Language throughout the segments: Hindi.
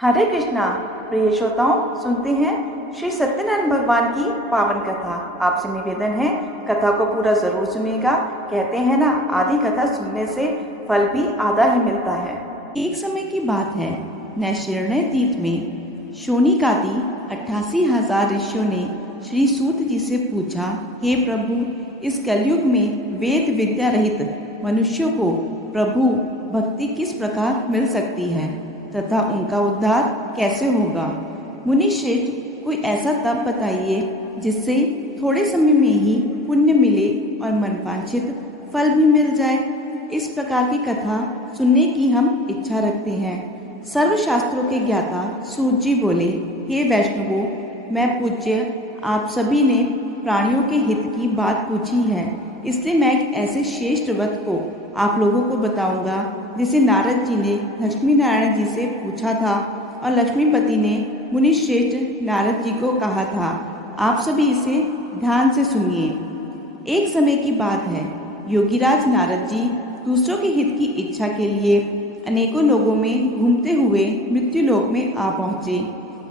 हरे कृष्णा। प्रिय श्रोताओं, सुनते हैं श्री सत्यनारायण भगवान की पावन कथा। आपसे निवेदन है, कथा को पूरा जरूर सुनिएगा। कहते हैं ना, आधी कथा सुनने से फल भी आधा ही मिलता है। एक समय की बात है, नैशिरण्य तीर्थ में शोणिकादि 88,000 ऋषियों ने श्री सूत जी से पूछा, हे प्रभु, इस कलयुग में वेद विद्या रहित मनुष्यों को प्रभु भक्ति किस प्रकार मिल सकती है तथा उनका उद्धार कैसे होगा। मुनि श्रेष्ठ, कोई ऐसा तप बताइए जिससे थोड़े समय में ही पुण्य मिले और मनवांछित फल भी मिल जाए। इस प्रकार की कथा सुनने की हम इच्छा रखते हैं। सर्व शास्त्रों के ज्ञाता सूत जी बोले, हे वैष्णवों, मैं पूज्य आप सभी ने प्राणियों के हित की बात पूछी है, इसलिए मैं एक ऐसे श्रेष्ठ व्रत को आप लोगों को बताऊंगा जिसे नारद जी ने लक्ष्मी नारायण जी से पूछा था और लक्ष्मीपति ने मुनि श्रेष्ठ नारद जी को कहा था। आप सभी इसे ध्यान से सुनिए। एक समय की बात है, योगीराज नारद जी दूसरों के हित की इच्छा के लिए अनेकों लोगों में घूमते हुए मृत्यु लोक में आ पहुँचे।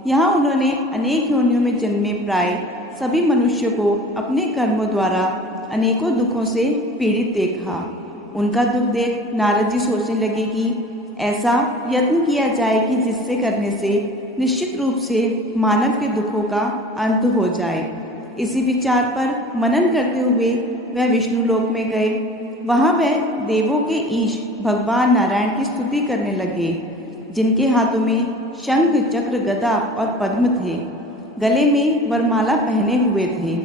यहाँ उन्होंने अनेक योनियों में जन्मे प्राय सभी मनुष्यों को अपने कर्मों द्वारा अनेकों दुखों से पीड़ित देखा। उनका दुख देख नारद जी सोचने लगे कि ऐसा यत्न किया जाए कि जिससे करने से निश्चित रूप से मानव के दुखों का अंत हो जाए। इसी विचार पर मनन करते हुए वह विष्णु लोक में गए। वहां वह देवों के ईश भगवान नारायण की स्तुति करने लगे, जिनके हाथों में शंख चक्र गदा और पद्म थे, गले में वरमाला पहने हुए थे।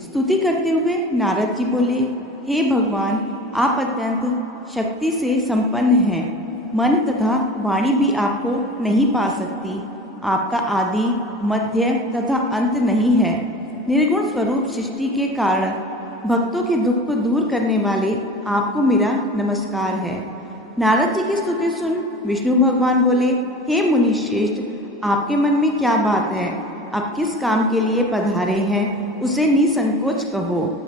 स्तुति करते हुए नारद जी बोले, हे भगवान, आप अत्यंत शक्ति से संपन्न हैं। मन तथा वाणी भी आपको नहीं पा सकती। आपका आदि मध्य तथा अंत नहीं है। निर्गुण स्वरूप सृष्टि के कारण भक्तों के दुख को दूर करने वाले आपको मेरा नमस्कार है। नारद जी की स्तुति सुन विष्णु भगवान बोले, हे मुनि श्रेष्ठ, आपके मन में क्या बात है? आप किस काम के लिए पधारे हैं, उसे निसंकोच कहो।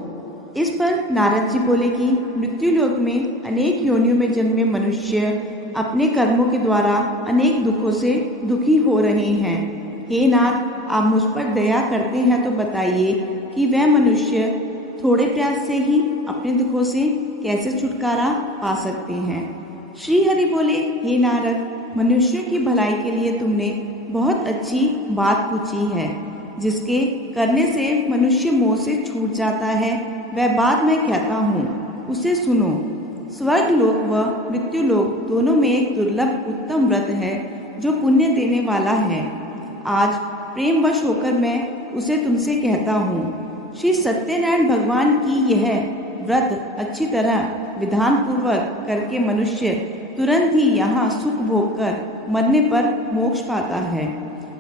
इस पर नारद जी बोले कि मृत्यु लोक में अनेक योनियों में जन्मे मनुष्य अपने कर्मों के द्वारा अनेक दुखों से दुखी हो रहे हैं। हे नाथ, आप मुझ पर दया करते हैं तो बताइए कि वह मनुष्य थोड़े प्रयास से ही अपने दुखों से कैसे छुटकारा पा सकते हैं। श्री हरि बोले, हे नारद, मनुष्यों की भलाई के लिए तुमने बहुत अच्छी बात पूछी है। जिसके करने से मनुष्य मोह से छूट जाता है, वह बात मैं कहता हूँ, उसे सुनो। स्वर्ग लोक व मृत्यु लोक दोनों में एक दुर्लभ उत्तम व्रत है जो पुण्य देने वाला है। आज प्रेम वश होकर मैं उसे तुमसे कहता हूँ। श्री सत्यनारायण भगवान की यह व्रत अच्छी तरह विधान पूर्वक करके मनुष्य तुरंत ही यहाँ सुख भोग कर मरने पर मोक्ष पाता है।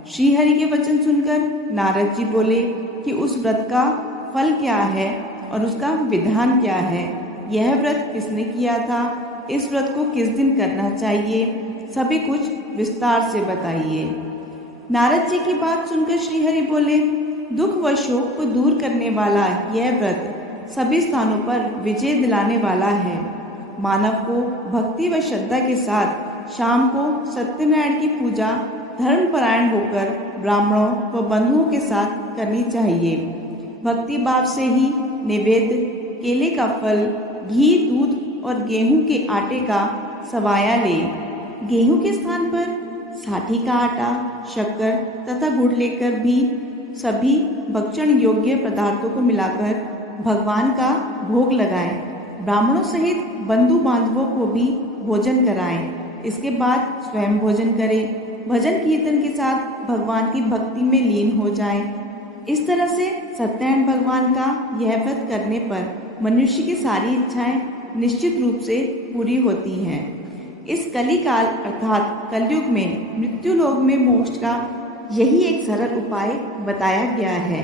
श्री हरि के वचन सुनकर नारद जी बोले कि उस व्रत का फल क्या है और उसका विधान क्या है। यह व्रत किसने किया था? इस व्रत को किस दिन करना चाहिए? सभी कुछ विस्तार से बताइए। नारद जी की बात सुनकर श्री हरि बोले, दुख व शोक को दूर करने वाला यह व्रत सभी स्थानों पर विजय दिलाने वाला है। मानव को भक्ति व श्रद्धा के साथ शाम को सत्यनारायण की पूजा धर्मपरायण होकर ब्राह्मणों व बंधुओं के साथ करनी चाहिए। भक्ति भाव से ही नैवेद्य, केले का फल, घी, दूध और गेहूं के आटे का सवाया ले। गेहूं के स्थान पर साठी का आटा, शक्कर तथा गुड़ लेकर भी सभी भक्षण योग्य पदार्थों को मिलाकर भगवान का भोग लगाएं। ब्राह्मणों सहित बंधु बांधवों को भी भोजन कराएं। इसके बाद स्वयं भोजन करें। भजन कीर्तन के साथ भगवान की भक्ति में लीन हो जाएं। इस तरह से सत्यनारायण भगवान का यह व्रत करने पर मनुष्य की सारी इच्छाएं निश्चित रूप से पूरी होती हैं। इस कलिकाल अर्थात कलयुग में मृत्यु लोक में मोक्ष का यही एक सरल उपाय बताया गया है।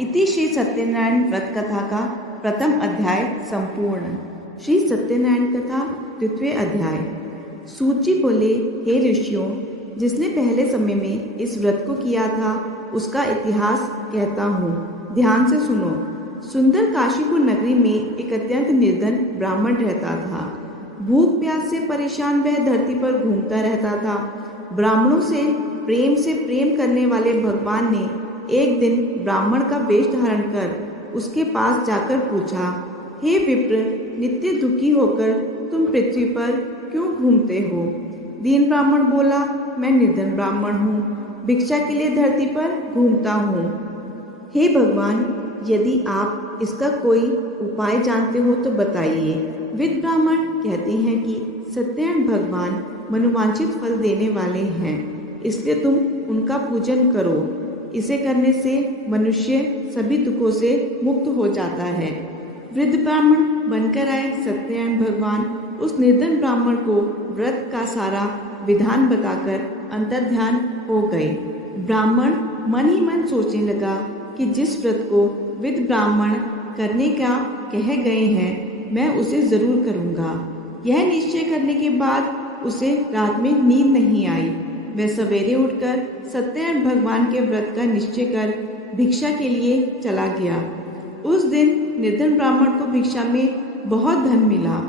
इति श्री सत्यनारायण व्रत कथा का प्रथम अध्याय संपूर्ण। श्री सत्यनारायण कथा द्वितीय अध्याय। सूत जी बोले, हे ऋषियों, जिसने पहले समय में इस व्रत को किया था उसका इतिहास कहता हूँ, ध्यान से सुनो। सुंदर काशीपुर नगरी में एक अत्यंत निर्धन ब्राह्मण रहता था। भूख प्यास से परेशान वह धरती पर घूमता रहता था। ब्राह्मणों से प्रेम से प्रेम करने वाले भगवान ने एक दिन ब्राह्मण का वेश धारण कर उसके पास जाकर पूछा, हे विप्र, नित्य दुखी होकर तुम पृथ्वी पर क्यों घूमते हो? दीन ब्राह्मण बोला, मैं निर्धन ब्राह्मण हूँ, भिक्षा के लिए धरती पर घूमता हूँ। हे भगवान, यदि आप इसका कोई उपाय जानते हो तो बताइए। विद ब्राह्मण कहते हैं कि सत्यनारायण भगवान मनोवांछित फल देने वाले हैं, इसलिए तुम उनका पूजन करो। इसे करने से मनुष्य सभी दुखों से मुक्त हो जाता है। वृद्ध ब्राह्मण बनकर आए सत्यनारायण भगवान उस निर्धन ब्राह्मण को व्रत का सारा विधान बताकर अंतर्ध्यान हो गए। ब्राह्मण मन ही मन सोचने लगा कि जिस व्रत को विद ब्राह्मण करने का कह गए हैं, मैं उसे जरूर करूँगा। यह निश्चय करने के बाद उसे रात में नींद नहीं आई। वह सवेरे उठकर सत्यनारायण भगवान के व्रत का निश्चय कर भिक्षा के लिए चला गया। उस दिन निर्धन ब्राह्मण को भिक्षा में बहुत धन मिला,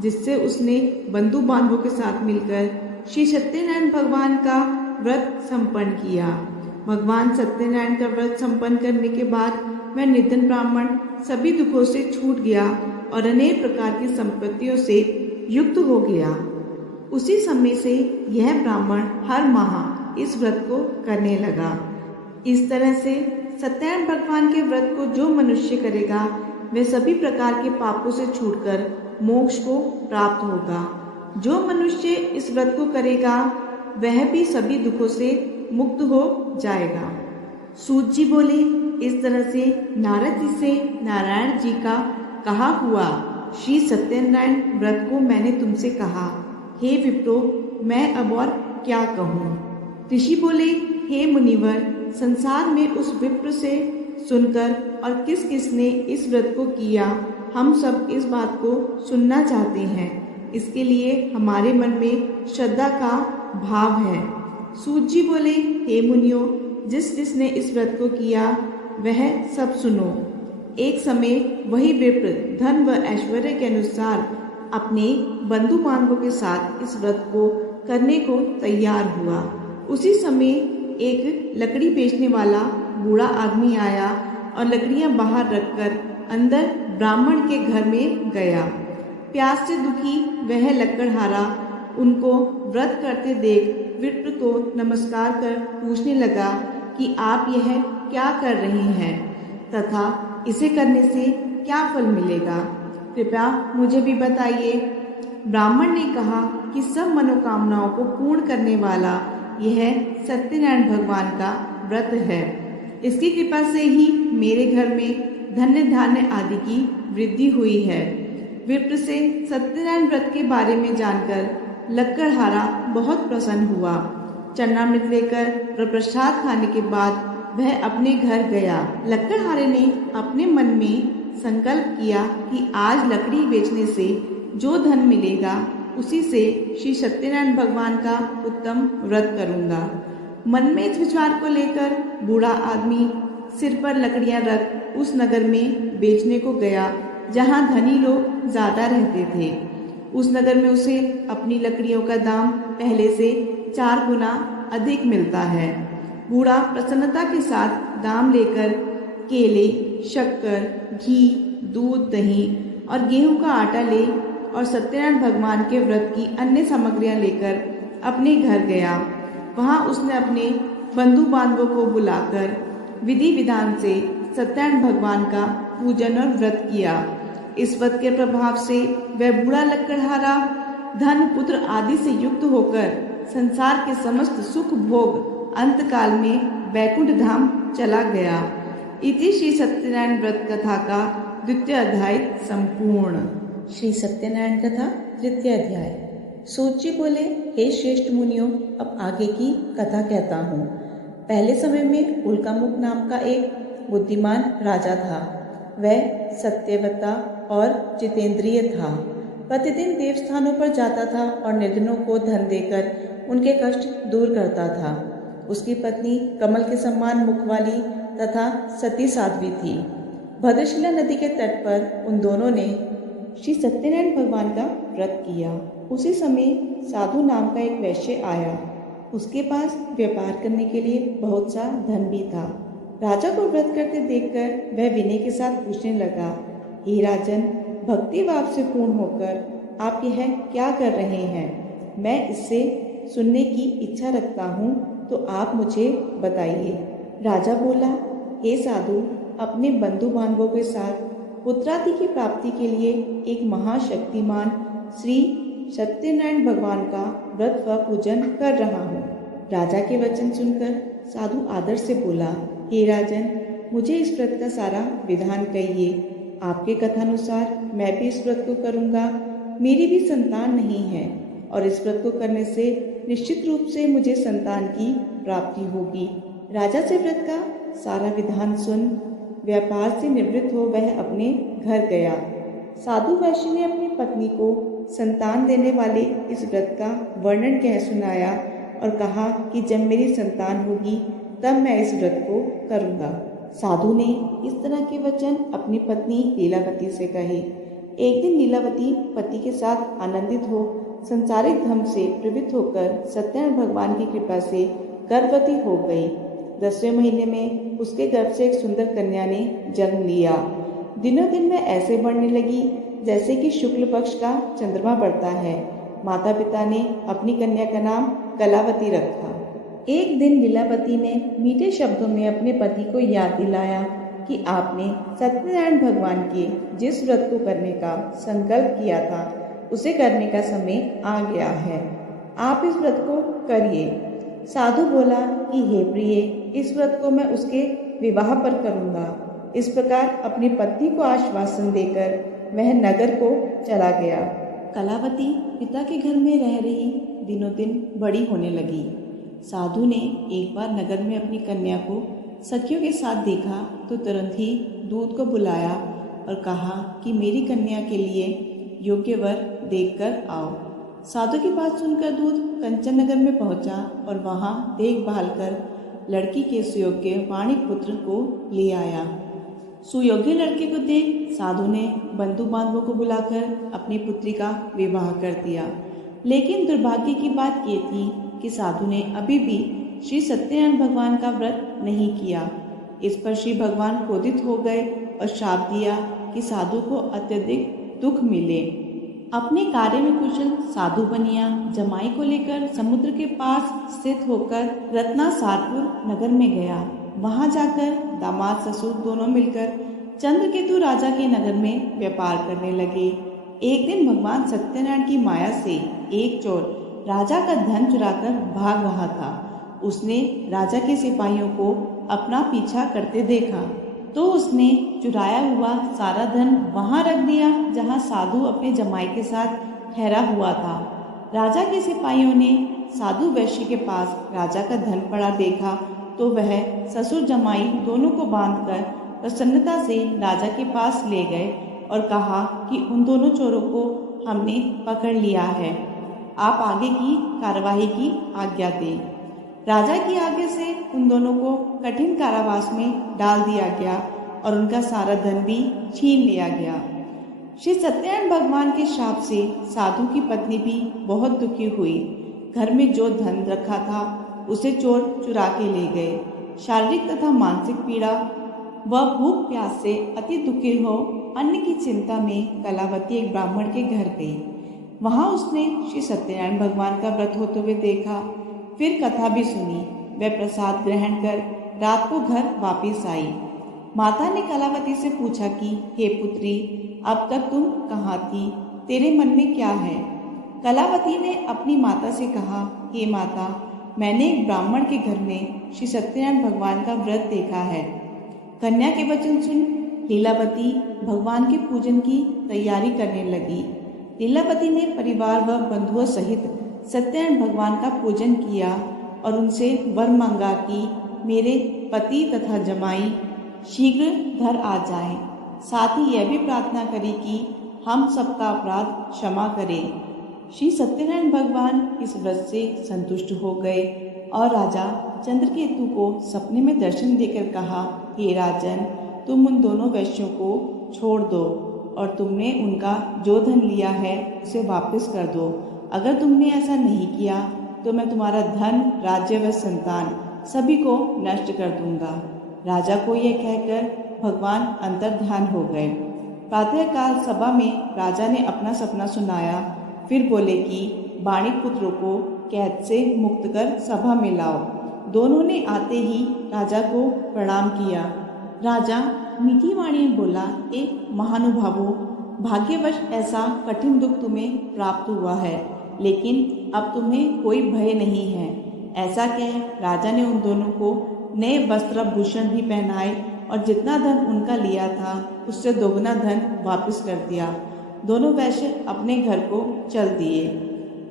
जिससे उसने बंधु बांधवों के साथ मिलकर श्री सत्यनारायण भगवान का व्रत संपन्न किया। भगवान सत्यनारायण का व्रत संपन्न करने के बाद वह निर्धन ब्राह्मण सभी दुखों से छूट गया और अनेक प्रकार की संपत्तियों से युक्त हो गया। उसी समय से यह ब्राह्मण हर माह इस व्रत को करने लगा। इस तरह से सत्यनारायण भगवान के व्रत को जो मनुष्य करेगा, वह सभी प्रकार के पापों से छूटकर मोक्ष को प्राप्त होगा। जो मनुष्य इस व्रत को करेगा, वह भी सभी दुखों से मुक्त हो जाएगा। सूत जी बोले, इस तरह से नारद जी से नारायण जी का कहा हुआ श्री सत्यनारायण व्रत को मैंने तुमसे कहा। हे विप्रो, मैं अब और क्या कहूँ? ऋषि बोले, हे मुनिवर, संसार में उस विप्र से सुनकर और किस किस ने इस व्रत को किया, हम सब इस बात को सुनना चाहते हैं। इसके लिए हमारे मन में श्रद्धा का भाव है। सूत जी बोले, हे मुनियों, जिस जिसने इस व्रत को किया वह सब सुनो। एक समय वही विप्र धन व ऐश्वर्य के अनुसार अपने बंधु बांधवों के साथ इस व्रत को करने को तैयार हुआ। उसी समय एक लकड़ी बेचने वाला बूढ़ा आदमी आया और लकड़ियां बाहर रखकर अंदर ब्राह्मण के घर में गया। प्यास से दुखी वह लकड़हारा उनको व्रत करते देख विप्र को नमस्कार कर पूछने लगा कि आप यह क्या कर रहे हैं तथा इसे करने से क्या फल मिलेगा, कृपया मुझे भी बताइए। ब्राह्मण ने कहा कि सब मनोकामनाओं को पूर्ण करने वाला यह सत्यनारायण भगवान का व्रत है। इसकी कृपा से ही मेरे घर में धन्य धान्य आदि की वृद्धि हुई है। विप्र से सत्यनारायण व्रत के बारे में जानकर लकड़हारा बहुत प्रसन्न हुआ। चरणामृत लेकर और प्रसाद खाने के बाद वह अपने घर गया। लकड़हारे ने अपने मन में संकल्प किया कि आज लकड़ी बेचने से जो धन मिलेगा उसी से श्री सत्यनारायण भगवान का उत्तम व्रत करूंगा। मन में इस विचार को लेकर बूढ़ा आदमी सिर पर लकड़ियां रख उस नगर में बेचने को गया जहां धनी लोग ज्यादा रहते थे। उस नगर में उसे अपनी लकड़ियों का दाम पहले से 4 गुना अधिक मिलता है। बूढ़ा प्रसन्नता के साथ दाम लेकर केले, शक्कर, घी, दूध, दही और गेहूं का आटा ले और सत्यनारायण भगवान के व्रत की अन्य सामग्रियां लेकर अपने घर गया। वहां उसने अपने बंधु बांधवों को बुलाकर विधि विधान से सत्यनारायण भगवान का पूजन और व्रत किया। इस व्रत के प्रभाव से वह बूढ़ा लकड़हारा धन, पुत्र आदि से युक्त होकर संसार के समस्त सुख भोग अंतकाल में वैकुंठ धाम चला गया। इति श्री सत्यनारायण व्रत कथा का द्वितीय अध्याय संपूर्ण। श्री सत्यनारायण कथा तृतीय अध्याय। सूत जी बोले, हे श्रेष्ठ मुनियों, अब आगे की कथा कहता हूँ। पहले समय में उल्कामुख नाम का एक बुद्धिमान राजा था। वह सत्यवता और जितेंद्रिय था। प्रतिदिन देवस्थानों पर जाता था और निर्धनों को धन देकर उनके कष्ट दूर करता था। उसकी पत्नी कमल के समान मुख वाली तथा सती साध्वी थी। भद्रशिला नदी के तट पर उन दोनों ने श्री सत्यनारायण भगवान का व्रत किया। उसी समय साधु नाम का एक वैश्य आया। उसके पास व्यापार करने के लिए बहुत सा धन भी था। राजा को व्रत करते देखकर वह विनय के साथ पूछने लगा, हे राजन, भक्ति भाव से पूर्ण होकर आप यह क्या कर रहे हैं? मैं इससे सुनने की इच्छा रखता हूँ, तो आप मुझे बताइए। राजा बोला, हे साधु, अपने बंधु बांधवों के साथ पुत्रादि की प्राप्ति के लिए एक महाशक्तिमान श्री सत्यनारायण भगवान का व्रत व पूजन कर रहा हूँ। राजा के वचन सुनकर साधु आदर से बोला, हे राजन, मुझे इस व्रत का सारा विधान कहिए। आपके कथानुसार मैं भी इस व्रत को करूँगा। मेरी भी संतान नहीं है और इस व्रत को करने से निश्चित रूप से मुझे संतान की प्राप्ति होगी। राजा से व्रत का सारा विधान सुन व्यापार से निवृत्त हो वह अपने घर गया। साधु वैश्य ने अपनी पत्नी को संतान देने वाले इस व्रत का वर्णन कह सुनाया और कहा कि जब मेरी संतान होगी तब मैं इस व्रत को करूँगा। साधु ने इस तरह के वचन अपनी पत्नी लीलावती से कहे। एक दिन लीलावती पति के साथ आनंदित हो संसारिक धर्म से प्रवृत्त होकर सत्यनारायण भगवान की कृपा से गर्भवती हो गई। 10वें महीने में उसके गर्भ से एक सुंदर कन्या ने जन्म लिया। दिनों दिन में ऐसे बढ़ने लगी जैसे कि शुक्ल पक्ष का चंद्रमा बढ़ता है। माता पिता ने अपनी कन्या का नाम कलावती रखा। एक दिन लीलावती ने मीठे शब्दों में अपने पति को याद दिलाया कि आपने सत्यनारायण भगवान के जिस व्रत को करने का संकल्प किया था उसे करने का समय आ गया है। आप इस व्रत को करिए। साधु बोला कि हे प्रिय, इस व्रत को मैं उसके विवाह पर करूँगा। इस प्रकार अपनी पत्नी को आश्वासन देकर वह नगर को चला गया। कलावती पिता के घर में रह रही दिनों दिन बड़ी होने लगी। साधु ने एक बार नगर में अपनी कन्या को सखियों के साथ देखा तो तुरंत ही दूत को बुलाया और कहा कि मेरी कन्या के लिए योग्य वर देखकर आओ। साधु की बात सुनकर दूत कंचन नगर में पहुंचा और वहां देखभाल कर लड़की के सुयोग्य वाणिक पुत्र को ले आया। सुयोग्य लड़के को देख साधु ने बंधु बांधवों को बुलाकर अपनी पुत्री का विवाह कर दिया। लेकिन दुर्भाग्य की बात ये थी कि साधु ने अभी भी श्री सत्यनारायण भगवान का व्रत नहीं किया। इस पर श्री भगवान क्रोधित हो गए और श्राप दिया कि साधु को अत्यधिक दुख मिले। अपने कार्य में कुशल साधु बनिया जमाई को लेकर समुद्र के पास स्थित होकर रत्नासारपुर नगर में गया। वहां जाकर दामाद ससुर दोनों मिलकर चंद्रकेतु राजा के नगर में व्यापार करने लगे। एक दिन भगवान सत्यनारायण की माया से एक चोर राजा का धन चुराकर भाग रहा था। उसने राजा के सिपाहियों को अपना पीछा करते देखा तो उसने चुराया हुआ सारा धन वहां रख दिया जहां साधु अपने जमाई के साथ ठहरा हुआ था। राजा के सिपाहियों ने साधु वैश्य के पास राजा का धन पड़ा देखा तो वह ससुर जमाई दोनों को बांधकर प्रसन्नता से राजा के पास ले गए और कहा कि उन दोनों चोरों को हमने पकड़ लिया है, आप आगे की कार्यवाही की आज्ञा दें। राजा की आज्ञा से उन दोनों को कठिन कारावास में डाल दिया गया और उनका सारा धन भी छीन लिया गया। श्री सत्यनारायण भगवान के शाप से साधु की पत्नी भी बहुत दुखी हुई। घर में जो धन रखा था उसे चोर चुरा के ले गए। शारीरिक तथा मानसिक पीड़ा व भूख प्यास से अति दुखी हो अन्न की चिंता में कलावती एक ब्राह्मण के घर गई। वहां उसने श्री सत्यनारायण भगवान का व्रत होते हुए देखा, फिर कथा भी सुनी। वह प्रसाद ग्रहण कर रात को घर वापिस आई। माता ने कलावती से पूछा कि हे पुत्री, अब तक तुम कहाँ थी? तेरे मन में क्या है? कलावती ने अपनी माता से कहा, हे माता, मैंने एक ब्राह्मण के घर में श्री सत्यनारायण भगवान का व्रत देखा है। कन्या के वचन सुन लीलावती भगवान के पूजन की तैयारी करने लगी। लीलावती ने परिवार व बंधुओं सहित सत्यनारायण भगवान का पूजन किया और उनसे वर मांगा कि मेरे पति तथा जमाई शीघ्र घर आ जाएं। साथ ही यह भी प्रार्थना करी कि हम सबका अपराध क्षमा करें। श्री सत्यनारायण भगवान इस व्रत से संतुष्ट हो गए और राजा चंद्रकेतु को सपने में दर्शन देकर कहा, हे राजन, तुम उन दोनों वैश्यों को छोड़ दो और तुमने उनका जो धन लिया है उसे वापस कर दो। अगर तुमने ऐसा नहीं किया तो मैं तुम्हारा धन, राज्य व संतान सभी को नष्ट कर दूंगा। राजा को यह कहकर भगवान अंतर्ध्यान हो गए। प्रातःकाल सभा में राजा ने अपना सपना सुनाया। फिर बोले कि वाणिक पुत्रों को कैद से मुक्त कर सभा में लाओ। दोनों ने आते ही राजा को प्रणाम किया। राजा मीठी वाणी में बोला, एक महानुभावो, भाग्यवश ऐसा कठिन दुख तुम्हें प्राप्त हुआ है, लेकिन अब तुम्हें कोई भय नहीं है। ऐसा कह राजा ने उन दोनों को नए वस्त्र भूषण भी पहनाए और जितना धन उनका लिया था उससे दोगुना धन वापस कर दिया। दोनों वैश्य अपने घर को चल दिए।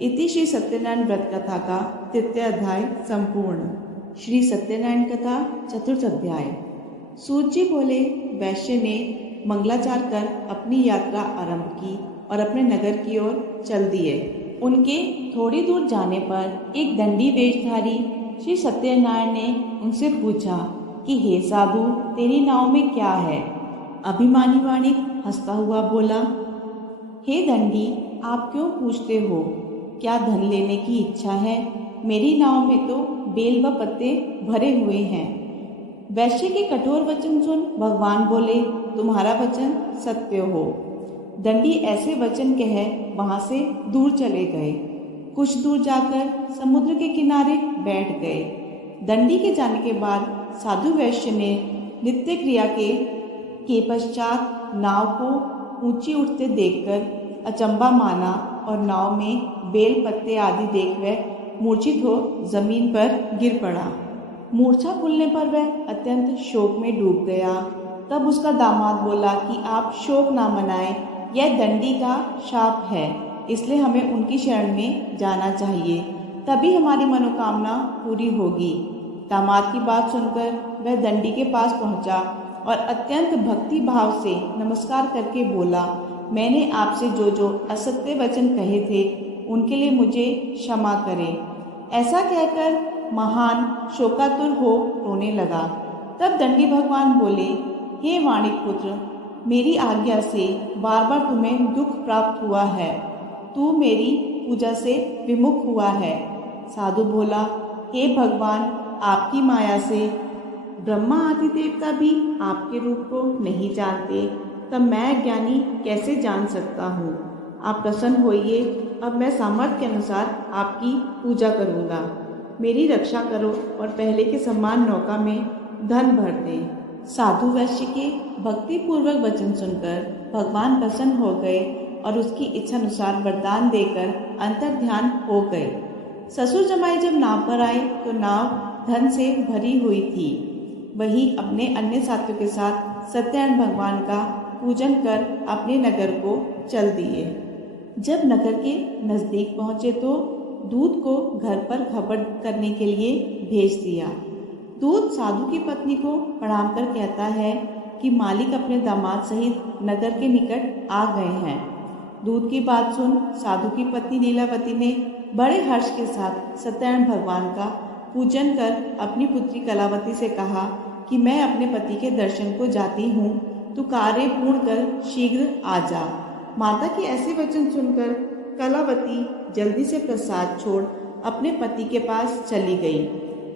इति श्री सत्यनारायण व्रत कथा का तृतीय अध्याय संपूर्ण। श्री सत्यनारायण कथा चतुर्थ अध्याय। सूत जी बोले, वैश्य ने मंगलाचार कर अपनी यात्रा आरंभ की और अपने नगर की ओर चल दिए। उनके थोड़ी दूर जाने पर एक दंडी वेशधारी श्री सत्यनारायण ने उनसे पूछा कि हे साधु, तेरी नाव में क्या है? अभिमानी वाणिक हंसता हुआ बोला, हे दंडी, आप क्यों पूछते हो? क्या धन लेने की इच्छा है? मेरी नाव में तो बेल व पत्ते भरे हुए हैं। वैश्य के कठोर वचन सुन भगवान बोले, तुम्हारा वचन सत्य हो। दंडी ऐसे वचन कह वहां से दूर चले गए। कुछ दूर जाकर समुद्र के किनारे बैठ गए। दंडी के जाने के बाद साधु वैश्य ने नित्य क्रिया के पश्चात नाव को ऊंची उठते देखकर अचंबा माना और नाव में बेल पत्ते आदि देख वह मूर्छित हो जमीन पर गिर पड़ा। मूर्छा खुलने पर वह अत्यंत शोक में डूब गया। तब उसका दामाद बोला कि आप शोक ना मनाएं, यह दंडी का शाप है, इसलिए हमें उनकी शरण में जाना चाहिए, तभी हमारी मनोकामना पूरी होगी। दामाद की बात सुनकर वह दंडी के पास पहुंचा और अत्यंत भक्ति भाव से नमस्कार करके बोला, मैंने आपसे जो असत्य वचन कहे थे उनके लिए मुझे क्षमा करें। ऐसा कहकर महान शोकातुर हो रोने लगा। तब दंडी भगवान बोले, हे वाणिक पुत्र, मेरी आज्ञा से बार बार तुम्हें दुख प्राप्त हुआ है। तू मेरी पूजा से विमुख हुआ है। साधु बोला, हे भगवान, आपकी माया से ब्रह्मा आदि देवता भी आपके रूप को नहीं जानते, तब मैं ज्ञानी कैसे जान सकता हूँ? आप प्रसन्न होइए, अब मैं सामर्थ्य के अनुसार आपकी पूजा करूँगा। मेरी रक्षा करो और पहले के समान नौका में धन भर दें। साधु वैश्य के भक्ति पूर्वक वचन सुनकर भगवान प्रसन्न हो गए और उसकी इच्छा अनुसार वरदान देकर अंतर्ध्यान हो गए। ससुर जमाई जब नाव पर आए तो नाव धन से भरी हुई थी। वही अपने अन्य साथियों के साथ सत्यनारायण भगवान का पूजन कर अपने नगर को चल दिए। जब नगर के नजदीक पहुंचे तो दूत को घर पर खबर करने के लिए भेज दिया। दूत साधु की पत्नी को प्रणाम कर कहता है कि मालिक अपने दामाद सहित नगर के निकट आ गए हैं। दूत की बात सुन साधु की पत्नी लीलावती ने बड़े हर्ष के साथ सत्यनारायण भगवान का पूजन कर अपनी पुत्री कलावती से कहा कि मैं अपने पति के दर्शन को जाती हूँ, तू कार्य पूर्ण कर शीघ्र आ जा। माता के ऐसे वचन सुनकर कलावती जल्दी से प्रसाद छोड़ अपने पति के पास चली गई।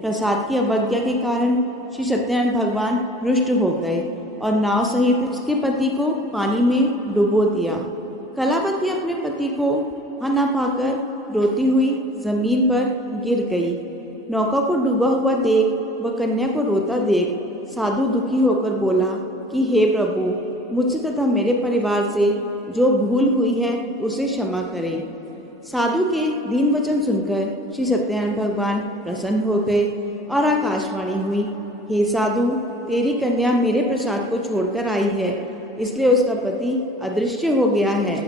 प्रसाद की अवज्ञा के कारण श्री सत्यनारायण भगवान रुष्ट हो गए और नाव सहित उसके पति को पानी में डुबो दिया। कलावती अपने पति को ना पाकर रोती हुई जमीन पर गिर गई। नौका को डूबा हुआ देख व कन्या को रोता देख साधु दुखी होकर बोला कि हे प्रभु, मुझसे तथा मेरे परिवार से जो भूल हुई है उसे क्षमा करें। साधु के दीन वचन सुनकर श्री सत्यनारायण भगवान प्रसन्न हो गए और आकाशवाणी हुई, हे साधु, तेरी कन्या मेरे प्रसाद को छोड़कर आई है, इसलिए उसका पति अदृश्य हो गया है।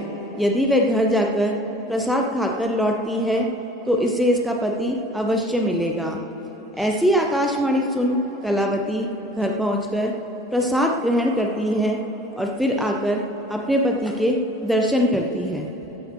यदि वह घर जाकर प्रसाद खाकर लौटती है तो इसे इसका पति अवश्य मिलेगा। ऐसी आकाशवाणी सुन कलावती घर पहुंचकर प्रसाद ग्रहण करती है और फिर आकर अपने पति के दर्शन करती है।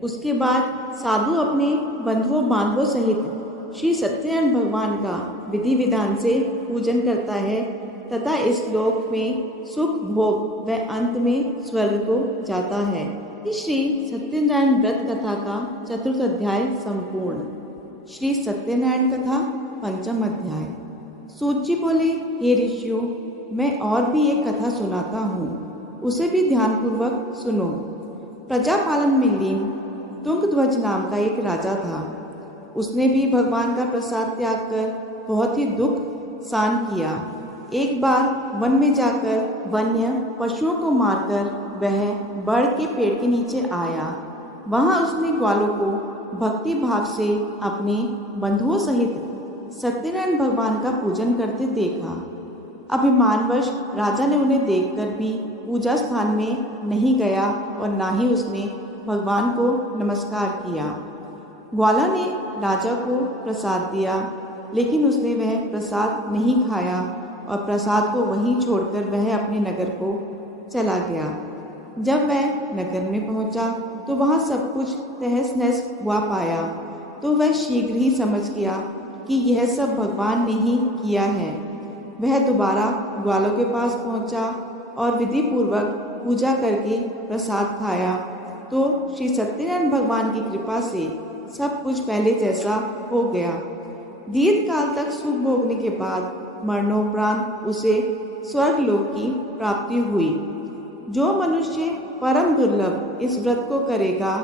उसके बाद साधु अपने बंधुओं बांधवों सहित श्री सत्यनारायण भगवान का विधि विधान से पूजन करता है तथा इस लोक में सुख भोग व अंत में स्वर्ग को जाता है। श्री सत्यनारायण व्रत कथा का चतुर्थ अध्याय संपूर्ण। श्री सत्यनारायण कथा पंचम अध्याय। सूत जी बोले, हे ऋषियों, मैं और भी एक कथा सुनाता हूँ, उसे भी ध्यानपूर्वक सुनो। प्रजापालन में लीन तुंगध्वज नाम का एक राजा था। उसने भी भगवान का प्रसाद त्याग कर बहुत ही दुख सहन किया। एक बार वन में जाकर वन्य पशुओं को मारकर वह बड़ के पेड़ के नीचे आया। वहां उसने ग्वालों को भक्ति भाव से अपने बंधुओं सहित सत्यनारायण भगवान का पूजन करते देखा। अभिमानवश राजा ने उन्हें देखकर भी पूजा स्थान में नहीं गया और ना ही उसने भगवान को नमस्कार किया। ग्वाला ने राजा को प्रसाद दिया, लेकिन उसने वह प्रसाद नहीं खाया और प्रसाद को वहीं छोड़कर वह अपने नगर को चला गया। जब वह नगर में पहुंचा तो वहां सब कुछ तहस नहस हुआ पाया, तो वह शीघ्र ही समझ गया कि यह सब भगवान ने ही किया है। वह दोबारा ग्वालों के पास पहुंचा और विधि पूर्वक पूजा करके प्रसाद खाया, तो श्री सत्यनारायण भगवान की कृपा से सब कुछ पहले जैसा हो गया। दीर्घ काल तक सुख भोगने के बाद मरणोपरांत उसे स्वर्गलोक की प्राप्ति हुई। जो मनुष्य परम दुर्लभ इस व्रत को करेगा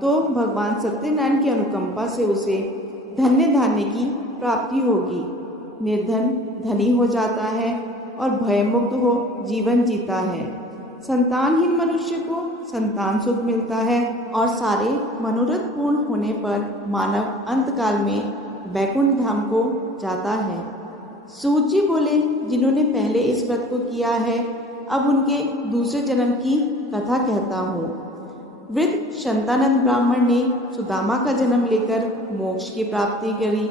तो भगवान सत्यनारायण की अनुकंपा से उसे धन्य धान्य की प्राप्ति होगी। निर्धन धनी हो जाता है और भयमुक्त हो जीवन जीता है। संतानहीन मनुष्य को संतान सुख मिलता है और सारे मनोरथ पूर्ण होने पर मानव अंतकाल में वैकुंठ धाम को जाता है। सूत जी बोले, जिन्होंने पहले इस व्रत को किया है, अब उनके दूसरे जन्म की कथा कहता हूँ। वृद्ध शंतानंद ब्राह्मण ने सुदामा का जन्म लेकर मोक्ष की प्राप्ति करी।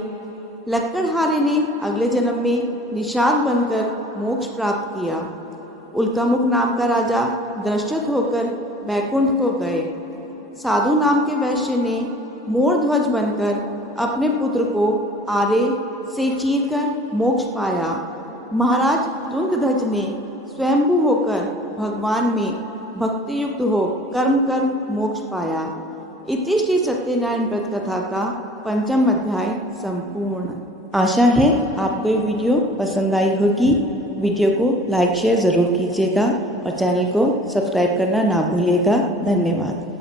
लक्कड़हारे ने अगले जन्म में निषाद बनकर मोक्ष प्राप्त किया। उल्कामुख नाम का राजा दृष्टत होकर वैकुंठ को गए। साधु नाम के वैश्य ने मोर ध्वज बनकर अपने पुत्र को आरे से चीरकर मोक्ष पाया। महाराज तुंगध्वज ने स्वयंभू होकर भगवान में भक्ति युक्त हो कर्म कर मोक्ष पाया। इति श्री सत्यनारायण व्रत कथा का पंचम अध्याय संपूर्ण। आशा है आपको ये वीडियो पसंद आई होगी। वीडियो को लाइक शेयर ज़रूर कीजिएगा और चैनल को सब्सक्राइब करना ना भूलिएगा। धन्यवाद।